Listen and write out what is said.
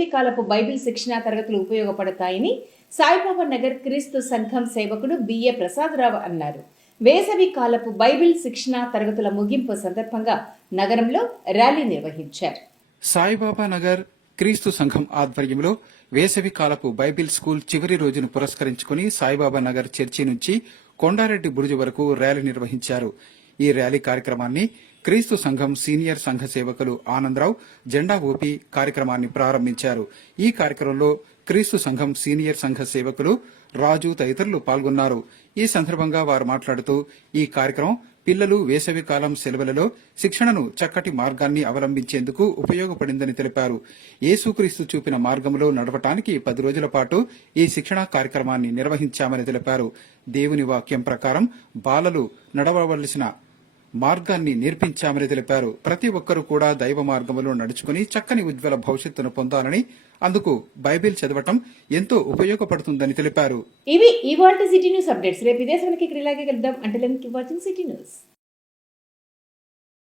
వేసవి కాలపు బైబిల్ శిక్షణా తరగతులు ఉపయోగపడతాయని సాయిబాబా నగర్ క్రీస్తు సంఘం సేవకుడు బిఏ ప్రసాదరావు అన్నారు. వేసవి కాలపు బైబిల్ శిక్షణా తరగతుల ముగింపు సందర్భంగా నగరంలో ర్యాలీ నిర్వహించారు. సాయిబాబా నగర్ క్రీస్తు సంఘం ఆధ్వర్యంలో వేసవి కాలపు బైబిల్ స్కూల్ చివరి రోజును పురస్కరించుకుని సాయిబాబా నగర్ చర్చి నుంచి కొండారెడ్డి బురుజు వరకు ర్యాలీ నిర్వహించారు. ఈ ర్యాలీ కార్యక్రమాన్ని క్రీస్తు సంఘం సీనియర్ సంఘ సేవకులు ఆనందరావు జెండా ఊపి కార్యక్రమాన్ని ప్రారంభించారు. ఈ కార్యక్రమంలో క్రీస్తు సంఘం సీనియర్ సంఘ సేవకులు రాజు తదితరులు పాల్గొన్నారు. ఈ సందర్భంగా వారు మాట్లాడుతూ ఈ కార్యక్రమం పిల్లలు వేసవి కాలం సెలవులలో శిక్షణను చక్కటి మార్గాన్ని అవలంబించేందుకు ఉపయోగపడిందని తెలిపారు. యేసుక్రీస్తు చూపిన మార్గంలో నడవటానికి 10 రోజుల పాటు ఈ శిక్షణా కార్యక్రమాన్ని నిర్వహించామని తెలిపారు. దేవుని వాక్యం ప్రకారం బాలలు నడవవలసిన మార్గాన్ని నేర్పించామని తెలిపారు. ప్రతి ఒక్కరూ కూడా దైవ మార్గంలో నడుచుకుని చక్కని ఉజ్వల భవిష్యత్తును పొందాలని, అందుకు బైబిల్ చదవటం ఎంతో ఉపయోగపడుతుందని తెలిపారు. ఇవి ఇవాల్టి సిటీ న్యూస్ అప్డేట్స్. రేపు ఇదే సమయానికి ఇలాగే కలుద్దాం. అంటే వాచింగ్ సిటీ న్యూస్.